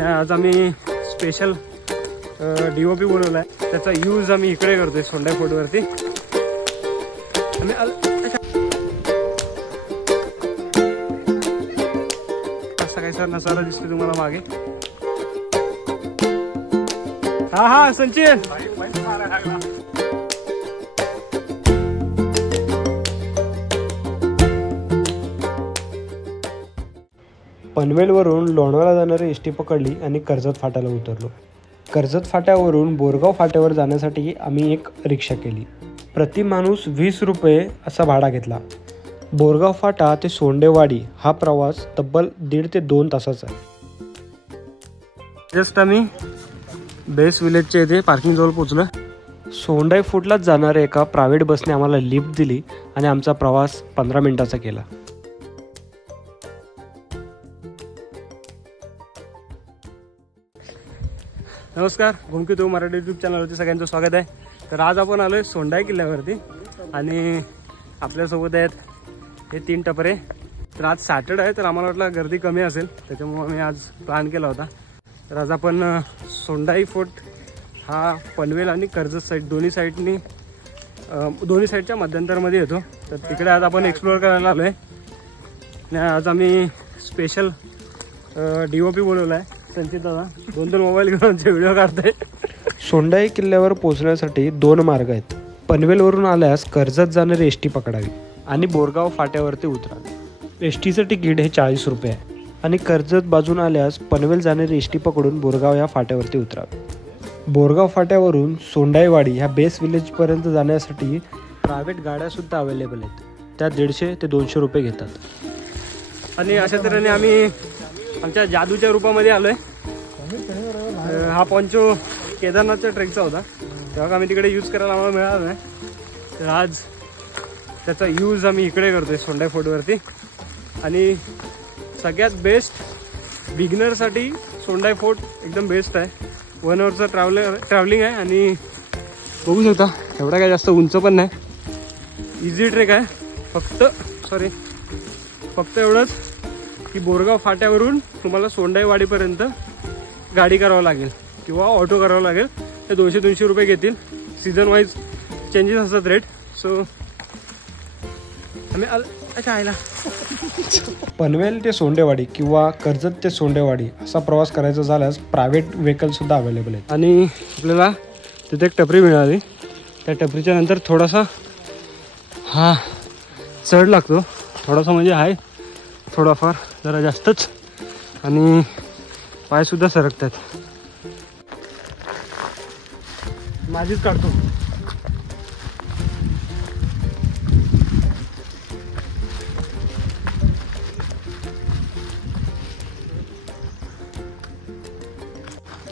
आज आम्ही special DOP बनवला आहे, त्याचा यूज आम्ही इकडे करतोय सोंडाई फोर्टवरती। असा काही सर नजारा दिसतोय तुम्हाला मागे। हा संचिन पनवेलवरून लोणावळा जाणारी एसटी पकडली आणि कर्जत फाट्याला उतरलो। कर्जत फाट्यावरून बोरगाव फाट्यावर जाण्यासाठी आम्ही एक रिक्षा केली। प्रति माणूस 20 रुपये असा भाडा घेतला। बोरगाव फाटा ते सोंडेवाडी हा प्रवास तब्बल 1.5 ते 2 तासाचा आहे। जस्ट आम्ही बेस विलेजच्या इथे पार्किंग जवळ पोहोचलो। सोंडाई फोर्टलाच जाणाऱ्या एका प्रायव्हेट बसने आम्हाला लिफ्ट दिली आणि आमचा प्रवास 15 मिनिटाचा केला। नमस्कार, घुमकी मराठी यूट्यूब चॅनलवरती सगळ्यांचं स्वागत आहे। तर आज आपण आलोय सोंडाई किल्ल्यावरती आणि आपल्यासोबत आहेत हे 3 टपरे। तर आज सॅटर्डे आहे, तर आम्हाला वाटलं गर्दी कमी असेल, त्याच्यामुळे आम्ही आज प्लॅन केला होता। तर आज आपण सोंडाई फोर्ट हा पनवेल आणि कर्जत साईड दोन्ही साईडच्या मध्यंतरमध्ये येतो। तर तिकडे आज आपण एक्सप्लोअर करायला आलोय। आज आम्ही स्पेशल DOP बनवला आहे। संचित दादा 2 मोबाईल घेऊन व्हिडिओ काढताय। सोंडाई किल्ल्यावर पोहोचण्यासाठी 2 मार्ग आहेत। पनवेलवरून आल्यास कर्जत जाणारी एसटी पकडावी आणि बोरगाव फाट्यावरती उतरावे। एसटीचं तिकीट हे 40 रुपये आहे आणि कर्जत बाजून आल्यास पनवेल जाणारी एसटी पकडून बोरगाव या फाट्यावरती उतरावे। बोरगाव फाट्यावरून सोंडाईवाडी ह्या बेस विलेजपर्यंत जाण्यासाठी प्रायव्हेट गाड्यासुद्धा अवेलेबल आहेत, त्या 150 ते 200 रुपये घेतात। आणि अशा तऱ्हेने आम्ही आमच्या जादूच्या रूपामध्ये आलोय। हा पॉन्चो केदारनाथच्या ट्रेकचा होता, तेव्हा आम्ही तिकडे यूज करायला आम्हाला मिळाला नाही। तर आज त्याचा यूज आम्ही इकडे करतोय सोंडाई फोर्टवरती। आणि सगळ्यात बेस्ट बिगिनरसाठी सोंडाई फोर्ट एकदम बेस्ट आहे। 1 आवरचा ट्रॅव्हलिंग आहे आणि बघू शकता एवढा काही जास्त उंच पण नाही, इझी ट्रेक आहे। फक्त एवढंच की बोरगाव फाट्यावरून तुम्हाला सोंडाईवाडीपर्यंत गाडी करावं लागेल किंवा ऑटो करावं लागेल। ते 200-300 रुपये घेतील। सीझन वाईज चेंजेस असतात रेट। सो आम्ही आयला पनवेल ते सोंडेवाडी किंवा कर्जत ते सोंडेवाडी असा प्रवास करायचा झाल्यास प्रायव्हेट व्हेकल सुद्धा अवेलेबल आहेत। आणि आपल्याला तिथे एक टपरी मिळाली। त्या टपरीच्या नंतर थोडासा चढ लागतो, थोडासा म्हणजे आहे थोडाफार जरा जास्तच, आणि पाय सुद्धा सरकतात। माझीच काढतो।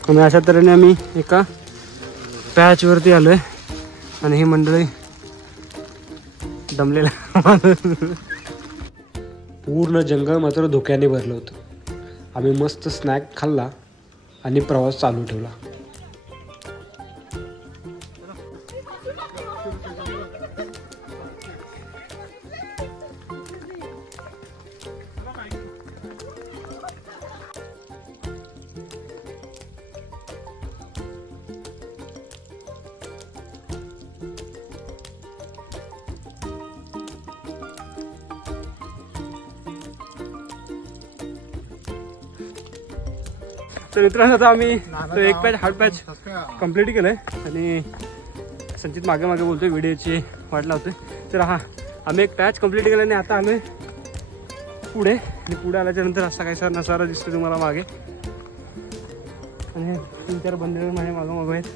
आणि अशा तऱ्हेने आम्ही एका पॅचवरती आलोय आणि ही मंडळी दमलेला। पूर्ण जंगल मात्र धुक्याने भरलं होतं। आम्ही मस्त स्नॅक खाल्ला आणि प्रवास चालू ठेवला। तर मित्रांनो आता आम्ही तो एक पॅच हार्ड पॅच कंप्लीट केलंय आणि संचित मागे बोलतोय व्हिडिओची वाट लावतोय। तर आम्ही एक पॅच कंप्लीट केलं आणि आता आम्ही पुढे आल्याच्या नंतर असा काही नजारा दिसतोय तुम्हाला मागे, आणि 3-4 बंदे माझ्या मागोमाग आहेत।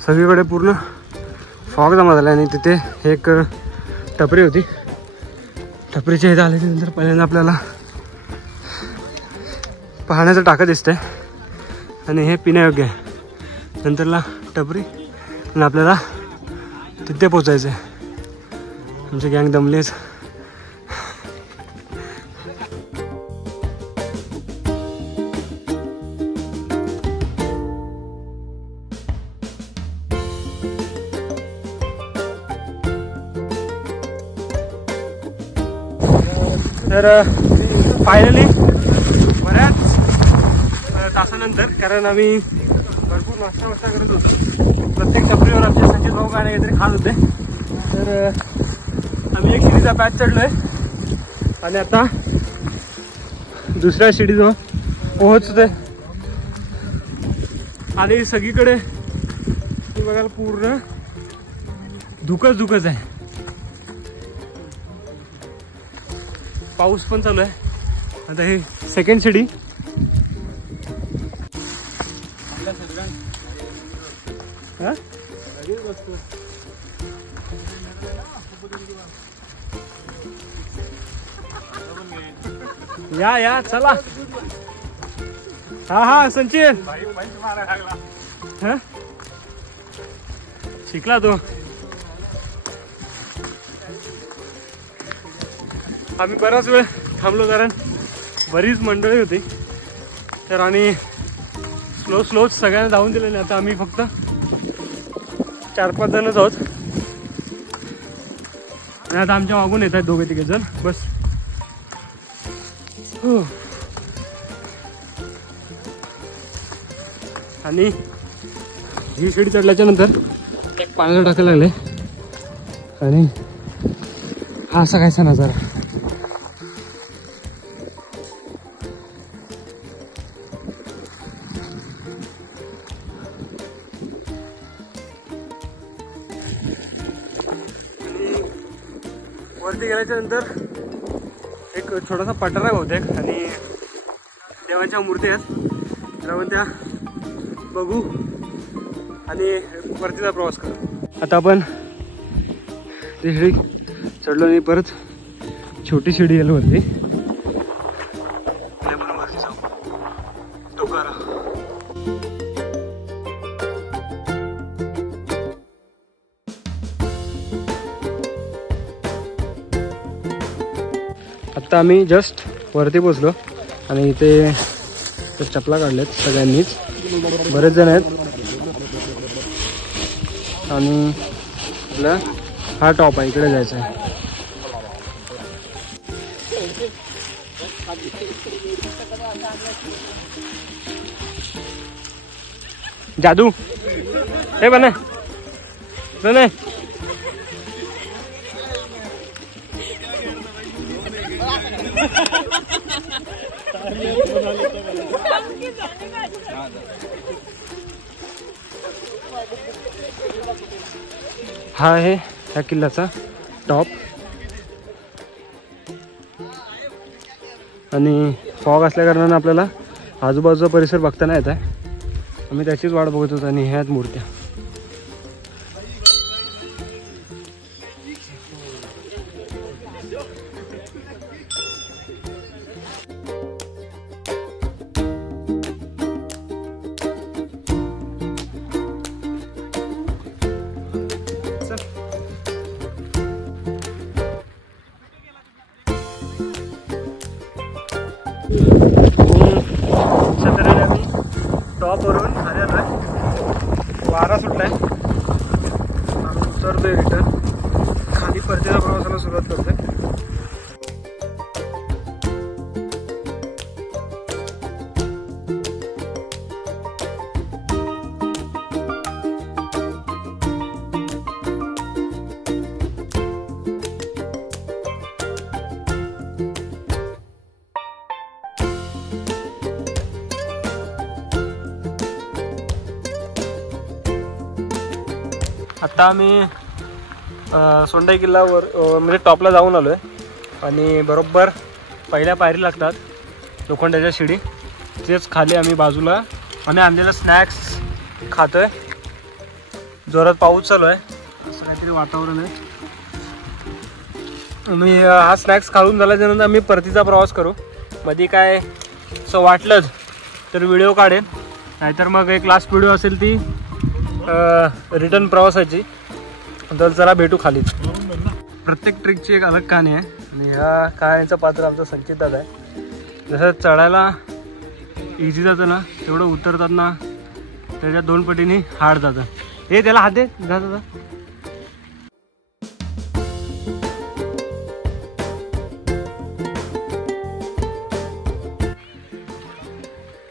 सगळीकडे पूर्ण फॉग जमा झाला आणि तिथे एक टपरी होती टपरीच्या इथे आल्याच्यानंतर पहिल्यांदा आपल्याला पाहण्याचं टाकं दिसतंय आणि हे पिण्यायोग्य आहे. नंतरला टपरी आणि आपल्याला तिथे पोचायचं आहे. आमची गँग दमलीच. तर फायनली बऱ्याच तासानंतर, कारण आम्ही भरपूर नाश्ता करत होतो, प्रत्येक टपरीवर आमचे संचित भाऊ काय काहीतरी खात होते. तर आम्ही एक शिडीचा पॅच चढलोय आणि आता दुसऱ्या शिडीजवळ पोहोचतोय. आणि सगळीकडे तुम्ही बघाल पूर्ण धुकच आहे. पाऊस पण चालू आहे. आता हे सेकंड शिडी. या चला. हा संचित शिकला तो. आम्ही बराच वेळ थांबलो कारण बरीच मंडळी होती. तर आम्ही स्लो सगळ्यांना धावून दिले नाही. आता आम्ही फक्त 4-5 जणच आहोत आणि आता आमच्या मागून येत आहेत 2-3 जण बस. आणि ही शिडी चढल्याच्या नंतर पाण्याला टाकायला लागले आणि हा असा कायचा नजारा. वरती गेल्याच्या नंतर एक छोटासा पठार आहे बहुतेक आणि देवांच्या मूर्ती आहेत. तर आपण त्या बघू आणि वरतीचा प्रवास करू. आता आपण ती शिडी चढलो आणि परत छोटी शिडी गेलो वरती. आपण वरती जाऊ टोकारा. आता आम्ही जस्ट वरती पोचलो आणि इथे चपला काढल्यात सगळ्यांनीच. बरेच जण आहेत आणि आपला हा टॉप आहे, इकडे जायचं आहे. जादू हे बने हा आहे ह्या किल्ल्याचा टॉप. आणि फॉग असल्या कारणाने आपल्याला आजूबाजूचा परिसर बघताना येत आहे. आम्ही त्याचीच वाट बघत होतो. आणि ह्यात मूर्त्या. टॉपवरून खाली आलोय. वारा सुटलाय. आम्ही उतरतोय रिटर्न. खाली परतीच्या प्रवासाला सुरुवात करतोय. आता आम्ही सोंडाई किल्ल्यावर म्हणजे टॉपला जाऊन आलो आहे. आणि बरोबर पहिल्या पायरी लागतात लोखंडाच्या शिडी. तेच खाली आम्ही बाजूला आम्ही आणलेलं स्नॅक्स खातोय. जोरात पाऊस चालू आहे. असं काहीतरी वातावरण आहे. मी हा स्नॅक्स खाऊन झाल्याच्यानंतर आम्ही परतीचा प्रवास करू. मध्ये काय असं वाटलंच तर व्हिडिओ काढेन, नाहीतर मग एक लास्ट व्हिडिओ असेल ती रिटर्न प्रवासाची. तर चला भेटू खालीच. प्रत्येक ट्रिकची एक अलग कहाणी आहे आणि ह्या कहाणीचा पात्र आमचा संचित दादा आहे. जसं चढायला इझी जातं ना तेवढं उतरताना त्याच्या 2 पटीने हार्ड जातं. हे त्याला हात दे दादा.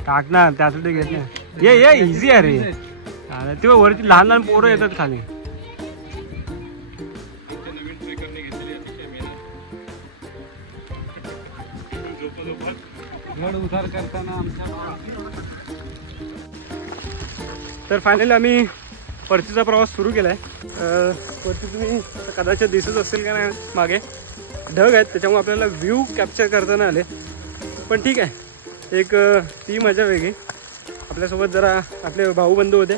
टाक ना, त्यासाठी घेत नाही. ये इझी आहे रे. तेव्हा वरती लहान लहान पोरं येतात खाली. तर फायनली आम्ही परतीचा प्रवास सुरू केलाय. वरती तुम्ही कदाचित दिसत असेल का नाही, मागे ढग आहेत त्याच्यामुळे आपल्याला व्ह्यू कॅप्चर करता आले. पण ठीक आहे, एक ती मजा वेगळी. आपल्यासोबत जरा आपले भाऊबंधू होते,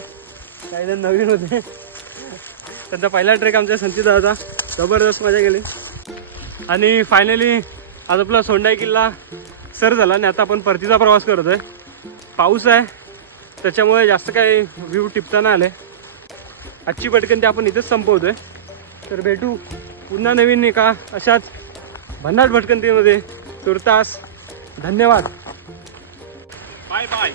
काही जण नवीन होते. त्यांचा पहिला ट्रेक आमच्या संचित दादाचा, जबरदस्त मजा गेली. आणि फायनली आज आपला सोंडाई किल्ला सर झाला आणि आता आपण परतीचा प्रवास करतोय. पाऊस आहे त्याच्यामुळे जास्त काही व्ह्यू टिपताना आले. आजची भटकंती आपण इथेच संपवतोय. तर भेटू पुन्हा नवीन एका अशाच भन्नाट भटकंतीमध्ये. तुर्तास धन्यवाद. Bye bye.